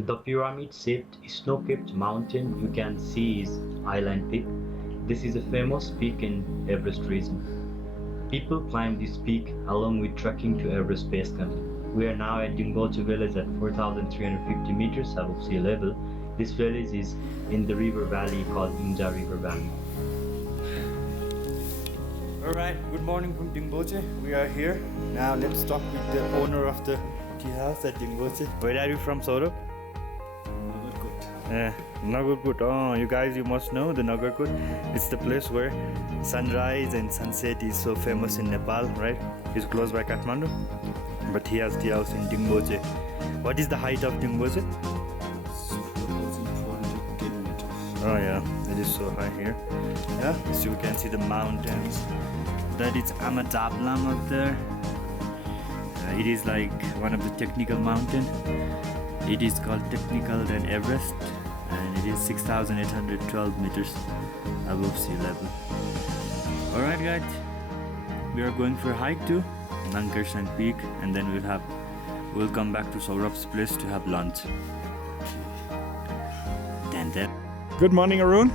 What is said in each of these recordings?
The pyramid-shaped, snow-capped mountain you can see is Island Peak. This is a famous peak in Everest region. People climb this peak along with trekking to Everest Base Camp. We are now at Dingboche village at 4,350 meters above sea level. This village is in the river valley called Inja River Valley. Alright, good morning from Dingboche. We are here. Now let's talk with the owner of the tea house at Dingboche. Where are you from, Saurabh? Nagarkot. Oh, you guys, you must know the Nagarkot. It's the place where sunrise and sunset is so famous in Nepal, right? It's close by Kathmandu. But he has tea house in Dingboche. What is the height of Dingboche? 4,410 meters. Oh yeah, it is so high here. Yeah, so you can see the mountains. That is Amadablam up there. It is like one of the technical mountain. It is called technical than Everest, and it is 6,812 meters above sea level. Alright guys, we are going for a hike to Nangkarsnang peak, and then we'll come back to Saurabh's place to have lunch. Then. Good morning, Arun.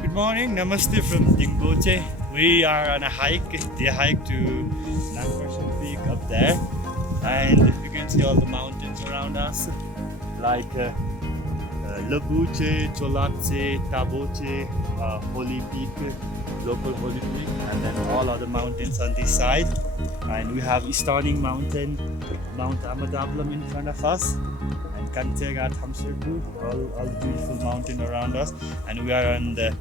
Good morning, namaste from Dingboche. We are on a hike, day hike to Nangkarsnang peak up there, and you can see all the mountains around us, like Labuche, Cholache, Taboche, Holy Peak, local Holy Peak, and then all other mountains on this side. And we have stunning mountain, Mount Amadablam in front of us, and Kantegat Hamserpur, all the beautiful mountain around us. And we are on the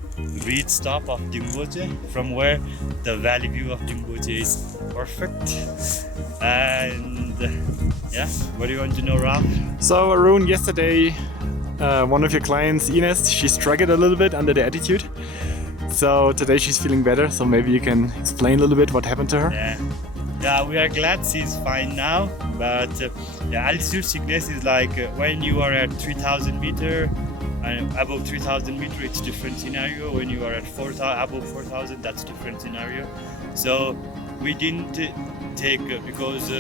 ridge top of Dingboche, from where the valley view of Dingboche is perfect. And yeah, what do you want to know, Ralph? So, Arun, yesterday one of your clients, Ines, she struggled a little bit under the altitude. So today she's feeling better. So maybe you can explain a little bit what happened to her. Yeah, we are glad she's fine now. But altitude sickness is like when you are at 3,000 meter and above 3,000 meter, it's different scenario. When you are at above 4,000, that's different scenario. So we didn't take because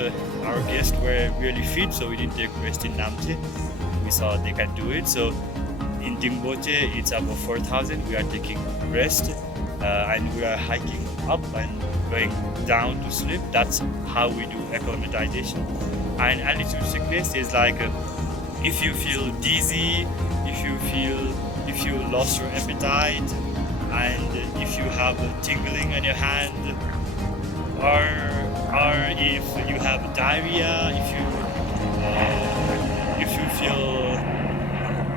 our guests were really fit, so we didn't take rest in Namche. We saw they can do it. So in Dingboche, it's above 4,000. We are taking rest and we are hiking up and going down to sleep. That's how we do acclimatization. And altitude sickness is like if you feel dizzy, if you lost your appetite, and if you have tingling in your hand, or if you have diarrhea,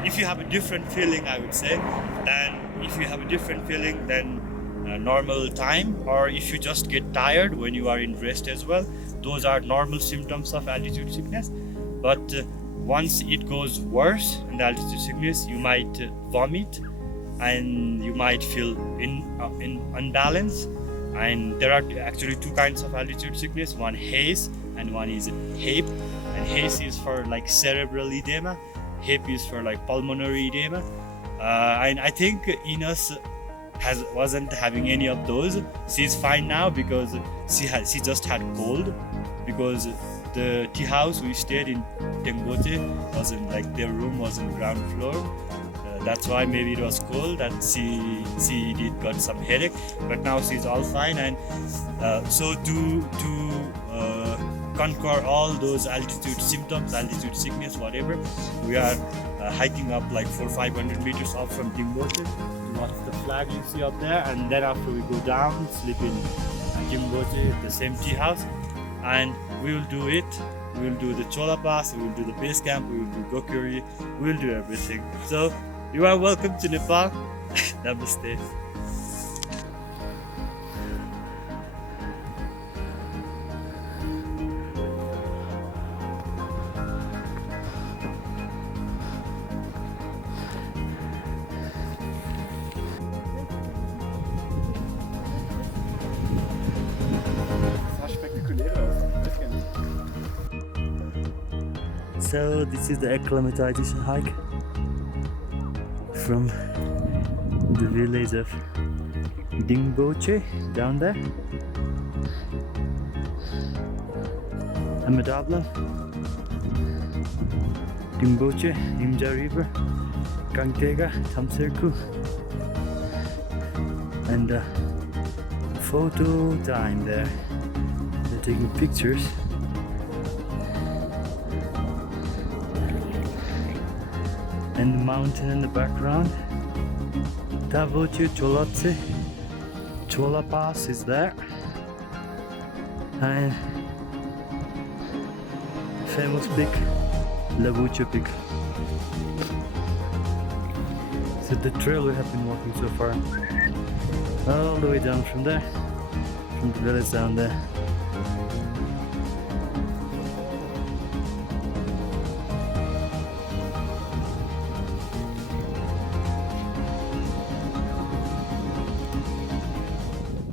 if you have a different feeling, I would say, then if you have a different feeling than normal time, or if you just get tired when you are in rest as well, those are normal symptoms of altitude sickness. But once it goes worse in the altitude sickness, you might vomit and you might feel unbalanced. And there are actually two kinds of altitude sickness, one haze and one is HAPE. And haze is for like cerebral edema, HAPE is for like pulmonary edema. And I think Ines wasn't having any of those. She's fine now because she just had cold, because the tea house we stayed in Dingboche wasn't like, their room was on ground floor. That's why maybe it was cold and she did got some headache, but now she's all fine. And so to conquer all those altitude symptoms, altitude sickness, whatever, we are hiking up like 400-500 meters up from Dingboche to watch the flag you see up there, and then after we go down, sleep in Dingboche, the same tea house, and we will do it. We will do the chola pass, we will do the base camp, we will do gokyo, we will do everything. So you are welcome to Nepal. Namaste. So this is the acclimatization hike from the village of Dingboche down there. Amadabla. Dingboche, Imja River, Gangtega, Tamserku, and photo time there. They're taking pictures. And the mountain in the background. Dingboche Cholatse, Chola Pass is there. And famous peak, Dingboche peak. So the trail we have been walking so far, all the way down from there, from the village down there.